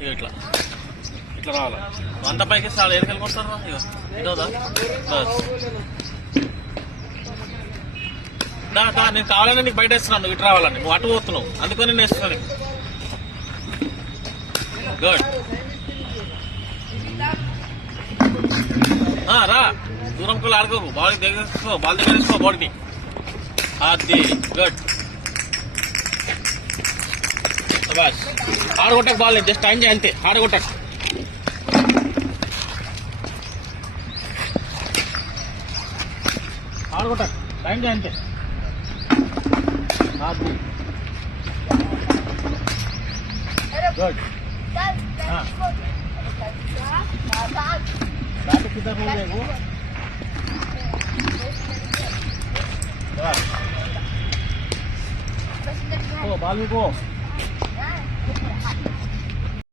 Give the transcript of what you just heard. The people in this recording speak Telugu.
ఇట్లా ఇట్లా రావాలి. అంత పైకి చాలా ఎదుకెళ్ళి కొడతారు. ఇదోదా బస్ దా నేను కావాలని నీకు బయట వేస్తున్నాను. నువ్వు ఇటు రావాలని నువ్వు అటు పోతున్నావు, అందుకని నేను వేస్తున్నాను. గుడ్ రా, దూరం కూడా ఆడుకోకు. బాల్ దగ్గర తీసుకో, బాల్ దగ్గర తీసుకో బాడీని. అది గుడ్. బస్ ఆడగొట్టకు బాల్, జస్ట్ టైం చేయి అంతే. ఆడగొట్టకు, ఆడగొట్టకు, టైం చేయి అంతే. అది गुड बैट किधर हो गया वो बॉल को